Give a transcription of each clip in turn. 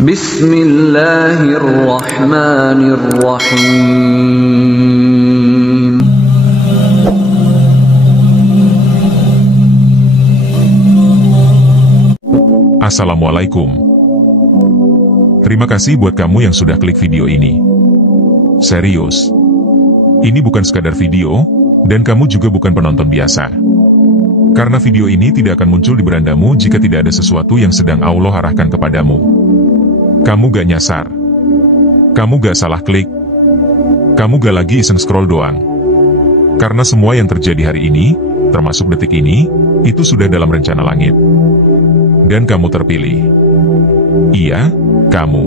Bismillahirrahmanirrahim. Assalamualaikum. Terima kasih buat kamu yang sudah klik video ini. Serius, ini bukan sekadar video, dan kamu juga bukan penonton biasa. Karena video ini tidak akan muncul di berandamu jika tidak ada sesuatu yang sedang Allah arahkan kepadamu. Kamu gak nyasar. Kamu gak salah klik. Kamu gak lagi iseng scroll doang. Karena semua yang terjadi hari ini, termasuk detik ini, itu sudah dalam rencana langit. Dan kamu terpilih. Iya, kamu.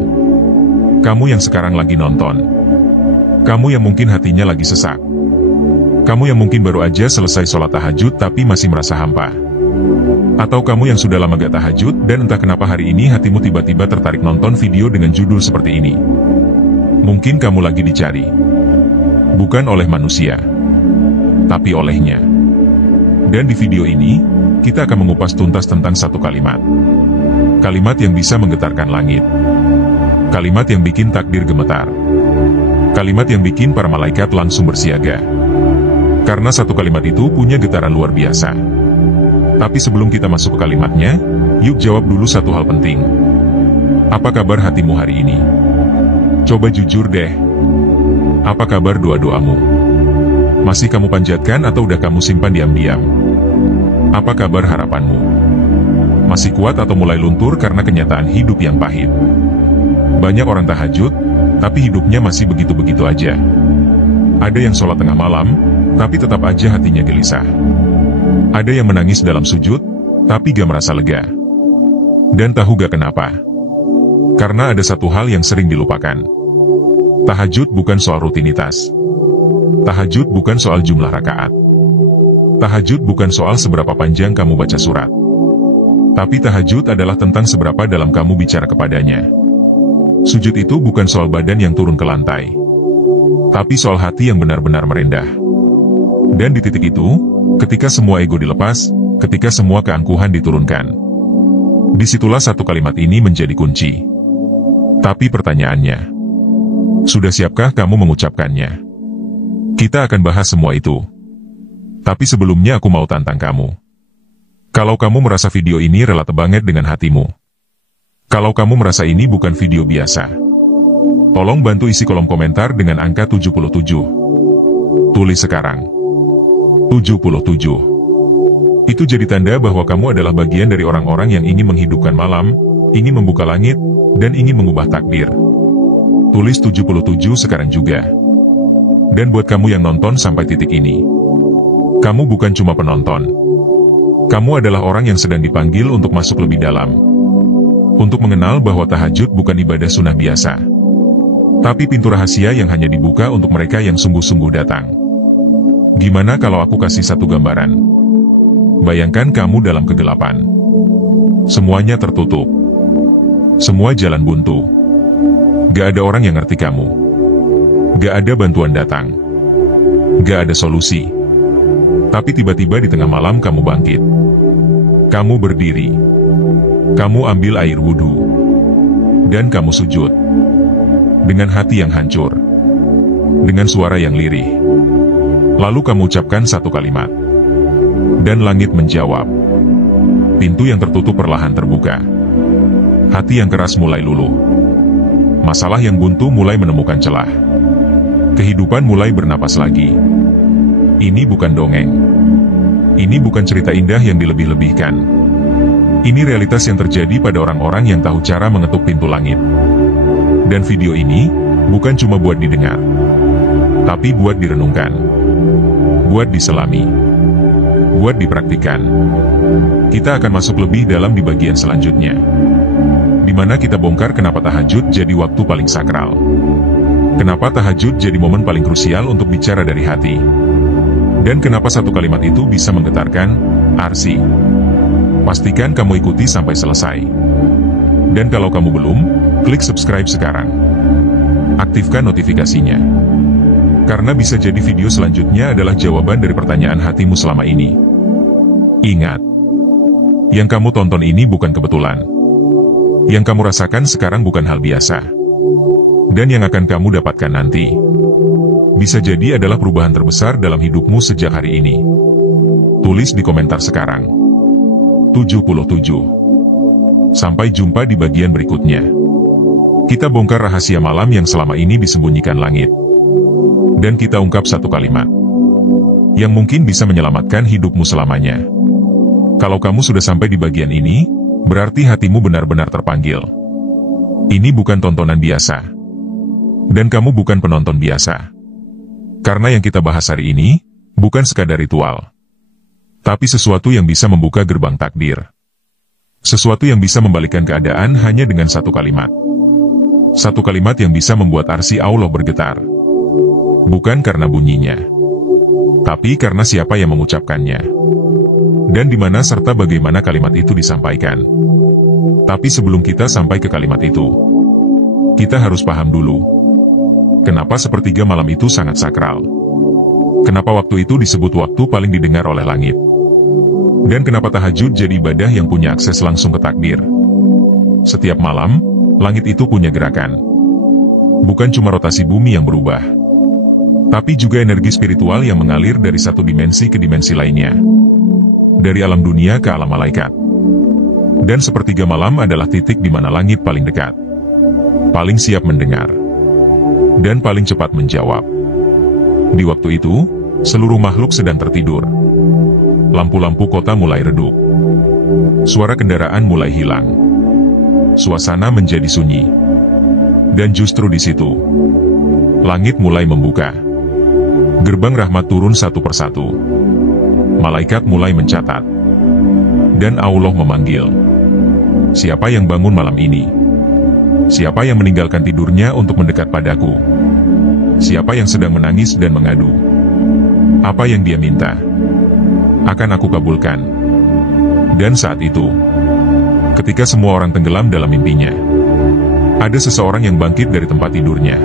Kamu yang sekarang lagi nonton. Kamu yang mungkin hatinya lagi sesak. Kamu yang mungkin baru aja selesai sholat tahajud tapi masih merasa hampa. Atau kamu yang sudah lama gak tahajud dan entah kenapa hari ini hatimu tiba-tiba tertarik nonton video dengan judul seperti ini. Mungkin kamu lagi dicari. Bukan oleh manusia, tapi olehnya. Dan di video ini, kita akan mengupas tuntas tentang satu kalimat. Kalimat yang bisa menggetarkan langit. Kalimat yang bikin takdir gemetar. Kalimat yang bikin para malaikat langsung bersiaga. Karena satu kalimat itu punya getaran luar biasa. Tapi sebelum kita masuk ke kalimatnya, yuk jawab dulu satu hal penting. Apa kabar hatimu hari ini? Coba jujur deh. Apa kabar doa-doamu? Masih kamu panjatkan atau udah kamu simpan diam-diam? Apa kabar harapanmu? Masih kuat atau mulai luntur karena kenyataan hidup yang pahit? Banyak orang tahajud, tapi hidupnya masih begitu-begitu aja. Ada yang sholat tengah malam, tapi tetap aja hatinya gelisah. Ada yang menangis dalam sujud, tapi gak merasa lega. Dan tahu gak kenapa? Karena ada satu hal yang sering dilupakan. Tahajud bukan soal rutinitas. Tahajud bukan soal jumlah rakaat. Tahajud bukan soal seberapa panjang kamu baca surat. Tapi tahajud adalah tentang seberapa dalam kamu bicara kepadanya. Sujud itu bukan soal badan yang turun ke lantai, tapi soal hati yang benar-benar merendah. Dan di titik itu, ketika semua ego dilepas, ketika semua keangkuhan diturunkan, disitulah satu kalimat ini menjadi kunci. Tapi pertanyaannya, sudah siapkah kamu mengucapkannya? Kita akan bahas semua itu. Tapi sebelumnya aku mau tantang kamu. Kalau kamu merasa video ini relate banget dengan hatimu, kalau kamu merasa ini bukan video biasa, tolong bantu isi kolom komentar dengan angka 77. Tulis sekarang. 77. Itu jadi tanda bahwa kamu adalah bagian dari orang-orang yang ingin menghidupkan malam, ingin membuka langit, dan ingin mengubah takdir. Tulis 77 sekarang juga. Dan buat kamu yang nonton sampai titik ini, kamu bukan cuma penonton. Kamu adalah orang yang sedang dipanggil untuk masuk lebih dalam. Untuk mengenal bahwa tahajud bukan ibadah sunnah biasa, tapi pintu rahasia yang hanya dibuka untuk mereka yang sungguh-sungguh datang. Gimana kalau aku kasih satu gambaran? Bayangkan kamu dalam kegelapan. Semuanya tertutup. Semua jalan buntu. Gak ada orang yang ngerti kamu. Gak ada bantuan datang. Gak ada solusi. Tapi tiba-tiba di tengah malam kamu bangkit. Kamu berdiri. Kamu ambil air wudhu. Dan kamu sujud. Dengan hati yang hancur. Dengan suara yang lirih. Lalu kamu ucapkan satu kalimat. Dan langit menjawab. Pintu yang tertutup perlahan terbuka. Hati yang keras mulai luluh. Masalah yang buntu mulai menemukan celah. Kehidupan mulai bernapas lagi. Ini bukan dongeng. Ini bukan cerita indah yang dilebih-lebihkan. Ini realitas yang terjadi pada orang-orang yang tahu cara mengetuk pintu langit. Dan video ini bukan cuma buat didengar, tapi buat direnungkan, buat diselami, buat dipraktikan. Kita akan masuk lebih dalam di bagian selanjutnya, di mana kita bongkar kenapa tahajud jadi waktu paling sakral. Kenapa tahajud jadi momen paling krusial untuk bicara dari hati. Dan kenapa satu kalimat itu bisa menggetarkan arsi. Pastikan kamu ikuti sampai selesai. Dan kalau kamu belum, klik subscribe sekarang. Aktifkan notifikasinya. Karena bisa jadi video selanjutnya adalah jawaban dari pertanyaan hatimu selama ini. Ingat, yang kamu tonton ini bukan kebetulan. Yang kamu rasakan sekarang bukan hal biasa. Dan yang akan kamu dapatkan nanti, bisa jadi adalah perubahan terbesar dalam hidupmu sejak hari ini. Tulis di komentar sekarang. 77. Sampai jumpa di bagian berikutnya. Kita bongkar rahasia malam yang selama ini disembunyikan langit. Dan kita ungkap satu kalimat yang mungkin bisa menyelamatkan hidupmu selamanya. Kalau kamu sudah sampai di bagian ini, berarti hatimu benar-benar terpanggil. Ini bukan tontonan biasa. Dan kamu bukan penonton biasa. Karena yang kita bahas hari ini, bukan sekadar ritual. Tapi sesuatu yang bisa membuka gerbang takdir. Sesuatu yang bisa membalikkan keadaan hanya dengan satu kalimat. Satu kalimat yang bisa membuat arsy Allah bergetar. Bukan karena bunyinya, tapi karena siapa yang mengucapkannya. Dan di mana serta bagaimana kalimat itu disampaikan. Tapi sebelum kita sampai ke kalimat itu, kita harus paham dulu. Kenapa sepertiga malam itu sangat sakral? Kenapa waktu itu disebut waktu paling didengar oleh langit? Dan kenapa tahajud jadi ibadah yang punya akses langsung ke takdir? Setiap malam, langit itu punya gerakan. Bukan cuma rotasi bumi yang berubah, tapi juga energi spiritual yang mengalir dari satu dimensi ke dimensi lainnya. Dari alam dunia ke alam malaikat. Dan sepertiga malam adalah titik di mana langit paling dekat, paling siap mendengar, dan paling cepat menjawab. Di waktu itu, seluruh makhluk sedang tertidur. Lampu-lampu kota mulai redup. Suara kendaraan mulai hilang. Suasana menjadi sunyi. Dan justru di situ, langit mulai membuka. Gerbang rahmat turun satu persatu. Malaikat mulai mencatat. Dan Allah memanggil. Siapa yang bangun malam ini? Siapa yang meninggalkan tidurnya untuk mendekat padaku? Siapa yang sedang menangis dan mengadu? Apa yang dia minta akan aku kabulkan. Dan saat itu, ketika semua orang tenggelam dalam mimpinya, ada seseorang yang bangkit dari tempat tidurnya,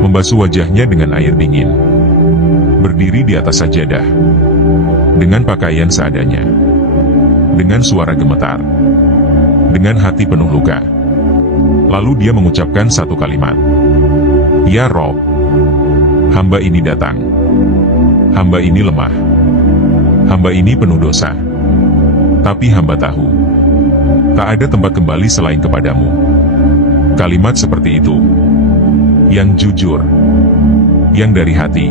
membasuh wajahnya dengan air dingin, berdiri di atas sajadah, dengan pakaian seadanya, dengan suara gemetar, dengan hati penuh luka. Lalu dia mengucapkan satu kalimat, "Ya Rob, hamba ini datang. Hamba ini lemah. Hamba ini penuh dosa. Tapi hamba tahu, tak ada tempat kembali selain kepadamu." Kalimat seperti itu, yang jujur, yang dari hati,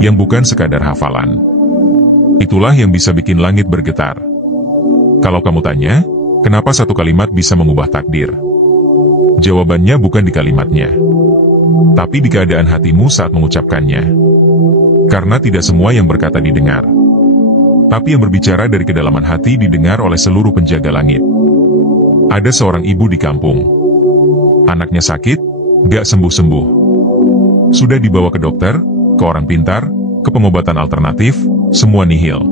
yang bukan sekadar hafalan, itulah yang bisa bikin langit bergetar. Kalau kamu tanya, kenapa satu kalimat bisa mengubah takdir? Jawabannya bukan di kalimatnya, tapi di keadaan hatimu saat mengucapkannya. Karena tidak semua yang berkata didengar, tapi yang berbicara dari kedalaman hati didengar oleh seluruh penjaga langit. Ada seorang ibu di kampung. Anaknya sakit, gak sembuh-sembuh. Sudah dibawa ke dokter, ke orang pintar, ke pengobatan alternatif, semua nihil.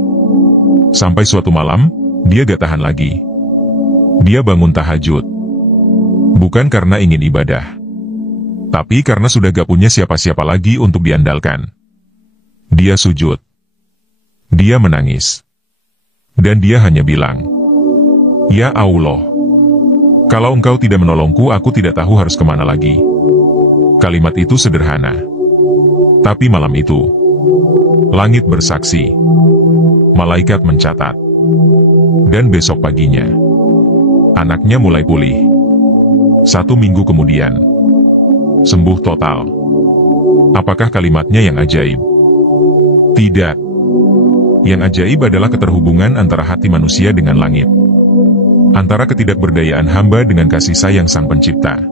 Sampai suatu malam, dia gak tahan lagi. Dia bangun tahajud. Bukan karena ingin ibadah, tapi karena sudah gak punya siapa-siapa lagi untuk diandalkan. Dia sujud. Dia menangis. Dan dia hanya bilang, "Ya Allah, kalau engkau tidak menolongku, aku tidak tahu harus kemana lagi." Kalimat itu sederhana. Tapi malam itu, langit bersaksi. Malaikat mencatat. Dan besok paginya, anaknya mulai pulih. 1 minggu kemudian, sembuh total. Apakah kalimatnya yang ajaib? Tidak. Yang ajaib adalah keterhubungan antara hati manusia dengan langit. Antara ketidakberdayaan hamba dengan kasih sayang Sang Pencipta.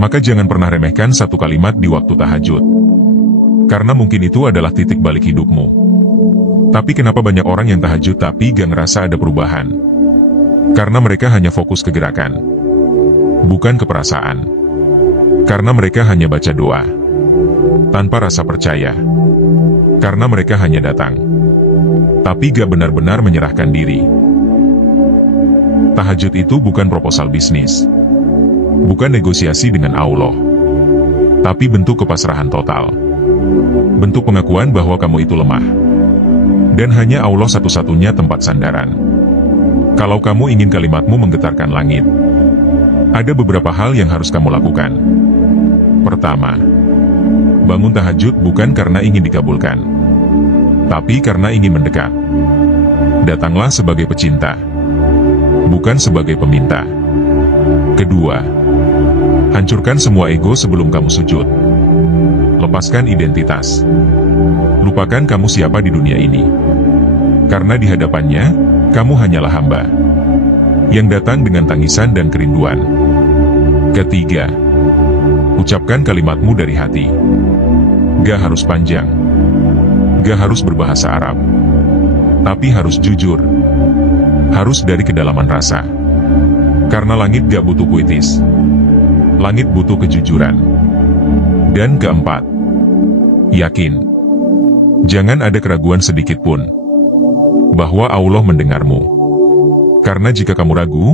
Maka jangan pernah remehkan satu kalimat di waktu tahajud. Karena mungkin itu adalah titik balik hidupmu. Tapi kenapa banyak orang yang tahajud tapi gak ngerasa ada perubahan? Karena mereka hanya fokus ke gerakan, bukan ke perasaan. Karena mereka hanya baca doa, tanpa rasa percaya. Karena mereka hanya datang, tapi gak benar-benar menyerahkan diri. Tahajud itu bukan proposal bisnis, bukan negosiasi dengan Allah, tapi bentuk kepasrahan total. Bentuk pengakuan bahwa kamu itu lemah, dan hanya Allah satu-satunya tempat sandaran. Kalau kamu ingin kalimatmu menggetarkan langit, ada beberapa hal yang harus kamu lakukan. Pertama, bangun tahajud bukan karena ingin dikabulkan, tapi karena ingin mendekat. Datanglah sebagai pecinta, bukan sebagai peminta. Kedua, hancurkan semua ego sebelum kamu sujud. Lepaskan identitas. Lupakan kamu siapa di dunia ini. Karena di hadapannya, kamu hanyalah hamba yang datang dengan tangisan dan kerinduan. Ketiga, ucapkan kalimatmu dari hati. Gak harus panjang, gak harus berbahasa Arab, tapi harus jujur, harus dari kedalaman rasa. Karena langit gak butuh puitis, langit butuh kejujuran. Dan keempat, yakin. Jangan ada keraguan sedikit pun bahwa Allah mendengarmu. Karena jika kamu ragu,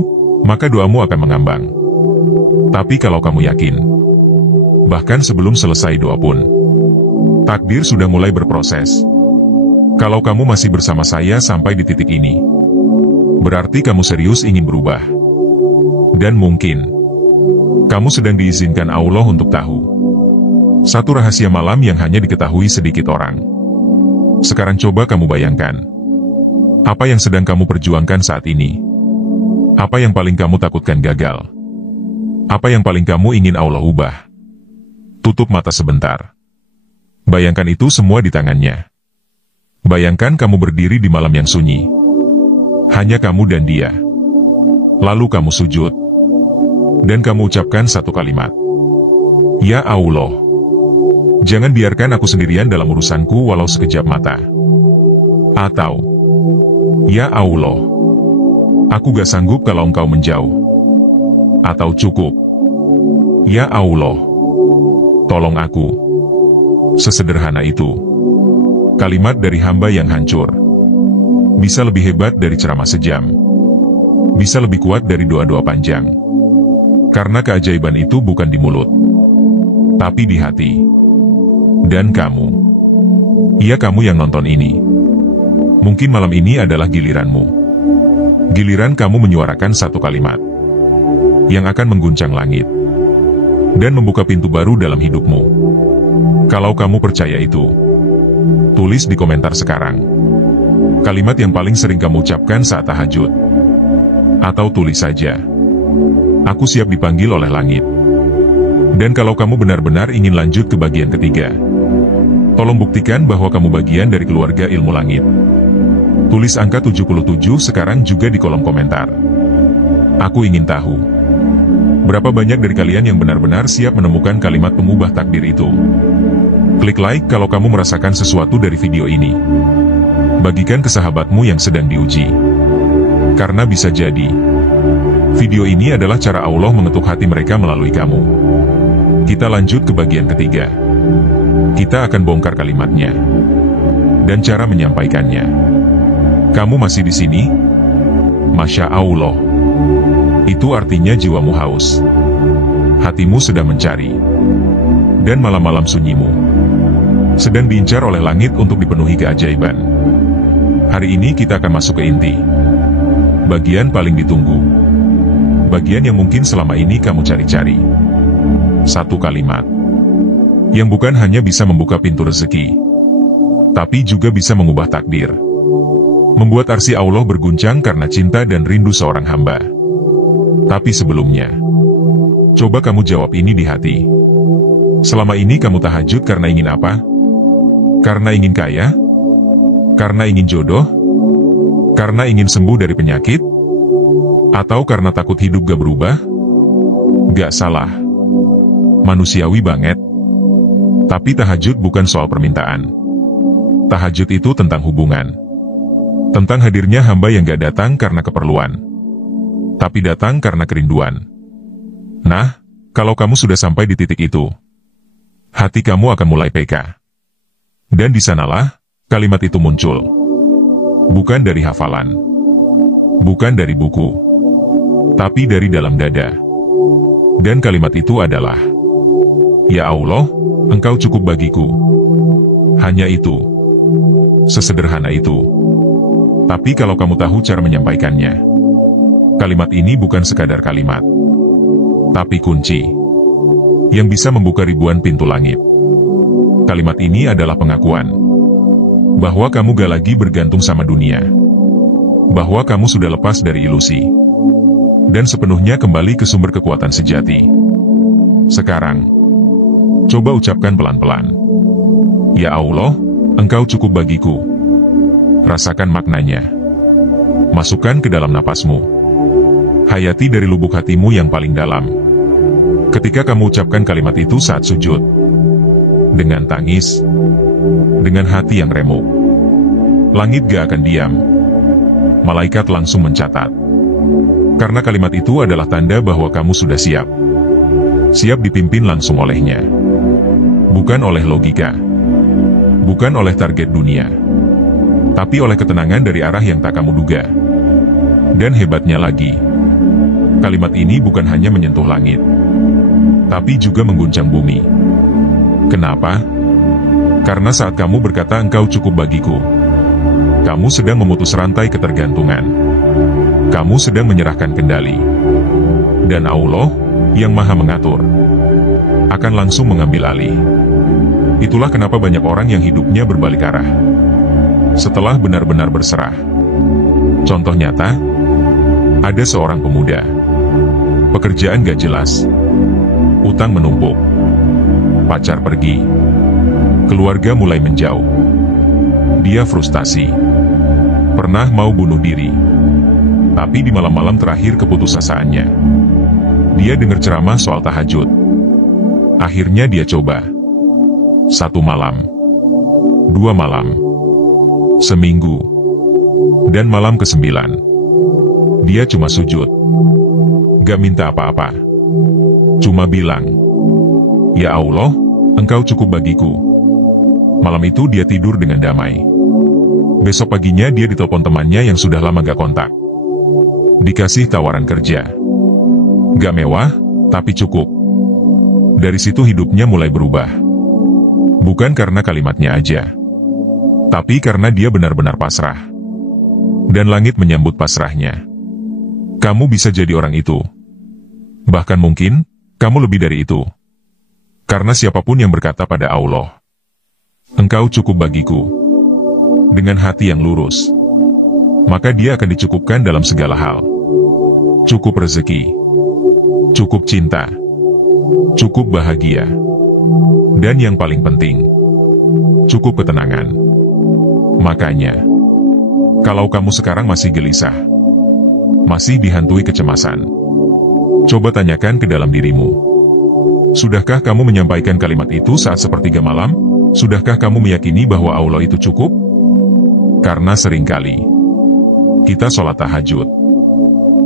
maka doamu akan mengambang. Tapi kalau kamu yakin, bahkan sebelum selesai doa pun, takdir sudah mulai berproses. Kalau kamu masih bersama saya sampai di titik ini, berarti kamu serius ingin berubah. Dan mungkin, kamu sedang diizinkan Allah untuk tahu satu rahasia malam yang hanya diketahui sedikit orang. Sekarang coba kamu bayangkan, apa yang sedang kamu perjuangkan saat ini? Apa yang paling kamu takutkan gagal? Apa yang paling kamu ingin Allah ubah? Tutup mata sebentar. Bayangkan itu semua di tangannya. Bayangkan kamu berdiri di malam yang sunyi. Hanya kamu dan dia. Lalu kamu sujud. Dan kamu ucapkan satu kalimat. Ya Allah, jangan biarkan aku sendirian dalam urusanku walau sekejap mata. Atau, ya Allah, aku gak sanggup kalau engkau menjauh. Atau cukup, ya Allah, tolong aku. Sesederhana itu. Kalimat dari hamba yang hancur. Bisa lebih hebat dari ceramah sejam. Bisa lebih kuat dari doa-doa panjang. Karena keajaiban itu bukan di mulut, tapi di hati. Dan kamu, iya kamu yang nonton ini, mungkin malam ini adalah giliranmu. Giliran kamu menyuarakan satu kalimat yang akan mengguncang langit dan membuka pintu baru dalam hidupmu. Kalau kamu percaya itu, tulis di komentar sekarang kalimat yang paling sering kamu ucapkan saat tahajud. Atau tulis saja, aku siap dipanggil oleh langit. Dan kalau kamu benar-benar ingin lanjut ke bagian ketiga, tolong buktikan bahwa kamu bagian dari keluarga ilmu langit. Tulis angka 77 sekarang juga di kolom komentar. Aku ingin tahu, berapa banyak dari kalian yang benar-benar siap menemukan kalimat pengubah takdir itu? Klik like kalau kamu merasakan sesuatu dari video ini. Bagikan ke sahabatmu yang sedang diuji. Karena bisa jadi, video ini adalah cara Allah mengetuk hati mereka melalui kamu. Kita lanjut ke bagian ketiga. Kita akan bongkar kalimatnya dan cara menyampaikannya. Kamu masih di sini? Masya Allah. Itu artinya jiwamu haus. Hatimu sedang mencari. Dan malam-malam sunyimu sedang diincar oleh langit untuk dipenuhi keajaiban. Hari ini kita akan masuk ke inti. Bagian paling ditunggu. Bagian yang mungkin selama ini kamu cari-cari. Satu kalimat yang bukan hanya bisa membuka pintu rezeki, tapi juga bisa mengubah takdir. Membuat arsy Allah berguncang karena cinta dan rindu seorang hamba. Tapi sebelumnya, coba kamu jawab ini di hati. Selama ini kamu tahajud karena ingin apa? Karena ingin kaya? Karena ingin jodoh? Karena ingin sembuh dari penyakit? Atau karena takut hidup gak berubah? Gak salah. Manusiawi banget. Tapi tahajud bukan soal permintaan. Tahajud itu tentang hubungan. Tentang hadirnya hamba yang gak datang karena keperluan, tapi datang karena kerinduan. Nah, kalau kamu sudah sampai di titik itu, hati kamu akan mulai peka. Dan di sanalah kalimat itu muncul. Bukan dari hafalan, bukan dari buku, tapi dari dalam dada. Dan kalimat itu adalah, Ya Allah, Engkau cukup bagiku. Hanya itu. Sesederhana itu. Tapi kalau kamu tahu cara menyampaikannya, Kalimat ini bukan sekadar kalimat, tapi kunci yang bisa membuka ribuan pintu langit. Kalimat ini adalah pengakuan bahwa kamu gak lagi bergantung sama dunia, bahwa kamu sudah lepas dari ilusi, dan sepenuhnya kembali ke sumber kekuatan sejati. Sekarang, coba ucapkan pelan-pelan. Ya Allah, Engkau cukup bagiku. Rasakan maknanya. Masukkan ke dalam napasmu. Hayati dari lubuk hatimu yang paling dalam. Ketika kamu ucapkan kalimat itu saat sujud, dengan tangis, dengan hati yang remuk, langit gak akan diam. Malaikat langsung mencatat. Karena kalimat itu adalah tanda bahwa kamu sudah siap. Siap dipimpin langsung olehnya. Bukan oleh logika. Bukan oleh target dunia. Tapi oleh ketenangan dari arah yang tak kamu duga. Dan hebatnya lagi, kalimat ini bukan hanya menyentuh langit, tapi juga mengguncang bumi. Kenapa? Karena saat kamu berkata Engkau cukup bagiku, kamu sedang memutus rantai ketergantungan. Kamu sedang menyerahkan kendali. Dan Allah, yang maha mengatur, akan langsung mengambil alih. Itulah kenapa banyak orang yang hidupnya berbalik arah setelah benar-benar berserah. Contoh nyata, ada seorang pemuda, pekerjaan gak jelas, utang menumpuk, pacar pergi, keluarga mulai menjauh. Dia frustasi, pernah mau bunuh diri, tapi di malam-malam terakhir keputusasaannya, dia dengar ceramah soal tahajud. Akhirnya dia coba. 1 malam, 2 malam, seminggu, dan malam ke-9, dia cuma sujud. Gak minta apa-apa. Cuma bilang, Ya Allah, Engkau cukup bagiku. Malam itu dia tidur dengan damai. Besok paginya dia ditelepon temannya yang sudah lama gak kontak. Dikasih tawaran kerja. Gak mewah, tapi cukup. Dari situ hidupnya mulai berubah. Bukan karena kalimatnya aja, tapi karena dia benar-benar pasrah. Dan langit menyambut pasrahnya. Kamu bisa jadi orang itu. Bahkan mungkin, kamu lebih dari itu. Karena siapapun yang berkata pada Allah, Engkau cukup bagiku, dengan hati yang lurus, maka dia akan dicukupkan dalam segala hal. Cukup rezeki, cukup cinta, cukup bahagia, dan yang paling penting, cukup ketenangan. Makanya, kalau kamu sekarang masih gelisah, masih dihantui kecemasan, coba tanyakan ke dalam dirimu. Sudahkah kamu menyampaikan kalimat itu saat sepertiga malam? Sudahkah kamu meyakini bahwa Allah itu cukup? Karena seringkali, kita sholat tahajud,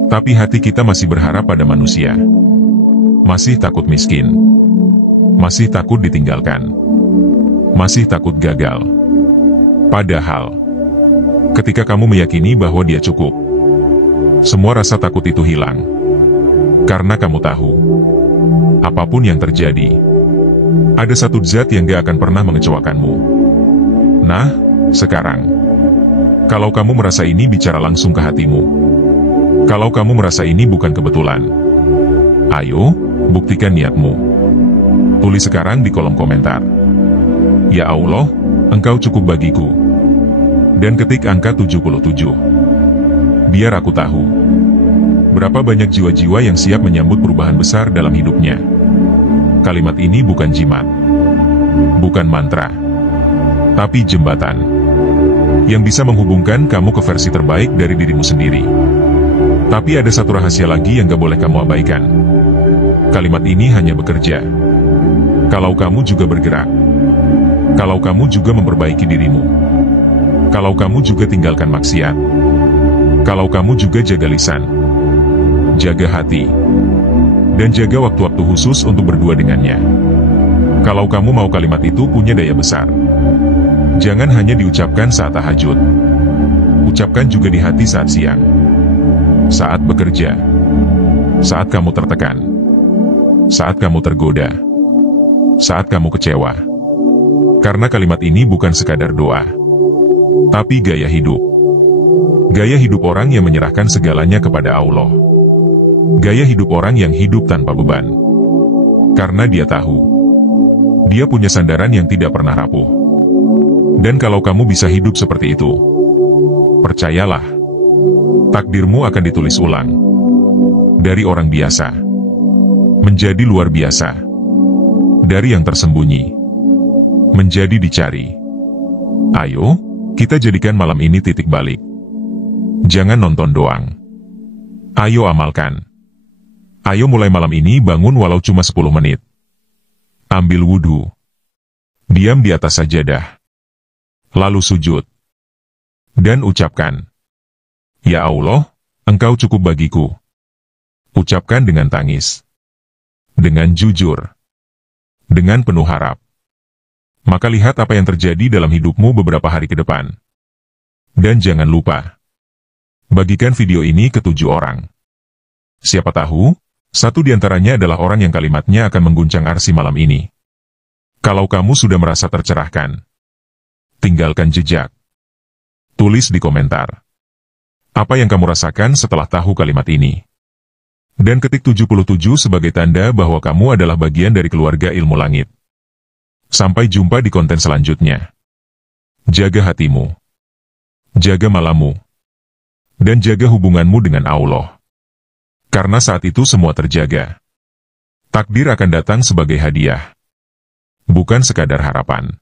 tapi hati kita masih berharap pada manusia. Masih takut miskin. Masih takut ditinggalkan. Masih takut gagal. Padahal, ketika kamu meyakini bahwa dia cukup, semua rasa takut itu hilang. Karena kamu tahu, apapun yang terjadi, ada satu zat yang gak akan pernah mengecewakanmu. Nah, sekarang, kalau kamu merasa ini bicara langsung ke hatimu, kalau kamu merasa ini bukan kebetulan, ayo, buktikan niatmu. Tulis sekarang di kolom komentar, Ya Allah, Engkau cukup bagiku. Dan ketik angka 77. Biar aku tahu, berapa banyak jiwa-jiwa yang siap menyambut perubahan besar dalam hidupnya. Kalimat ini bukan jimat, bukan mantra, tapi jembatan yang bisa menghubungkan kamu ke versi terbaik dari dirimu sendiri. Tapi ada satu rahasia lagi yang gak boleh kamu abaikan. Kalimat ini hanya bekerja kalau kamu juga bergerak, kalau kamu juga memperbaiki dirimu, kalau kamu juga tinggalkan maksiat, kalau kamu juga jaga lisan, jaga hati, dan jaga waktu-waktu khusus untuk berdua dengannya. Kalau kamu mau kalimat itu punya daya besar, jangan hanya diucapkan saat tahajud. Ucapkan juga di hati saat siang, saat bekerja, saat kamu tertekan, saat kamu tergoda, saat kamu kecewa. Karena kalimat ini bukan sekadar doa, tapi gaya hidup. Gaya hidup orang yang menyerahkan segalanya kepada Allah. Gaya hidup orang yang hidup tanpa beban. Karena dia tahu, dia punya sandaran yang tidak pernah rapuh. Dan kalau kamu bisa hidup seperti itu, percayalah, takdirmu akan ditulis ulang. Dari orang biasa, menjadi luar biasa. Dari yang tersembunyi, menjadi dicari. Ayo, kita jadikan malam ini titik balik. Jangan nonton doang. Ayo amalkan. Ayo mulai malam ini bangun walau cuma 10 menit. Ambil wudhu. Diam di atas sajadah. Lalu sujud. Dan ucapkan, "Ya Allah, Engkau cukup bagiku." Ucapkan dengan tangis. Dengan jujur. Dengan penuh harap. Maka lihat apa yang terjadi dalam hidupmu beberapa hari ke depan. Dan jangan lupa, bagikan video ini ke 7 orang. Siapa tahu, satu di antaranya adalah orang yang kalimatnya akan mengguncang arsy malam ini. Kalau kamu sudah merasa tercerahkan, tinggalkan jejak. Tulis di komentar apa yang kamu rasakan setelah tahu kalimat ini. Dan ketik 77 sebagai tanda bahwa kamu adalah bagian dari keluarga Ilmu Langit. Sampai jumpa di konten selanjutnya. Jaga hatimu. Jaga malammu. Dan jaga hubunganmu dengan Allah. Karena saat itu semua terjaga. Takdir akan datang sebagai hadiah. Bukan sekadar harapan.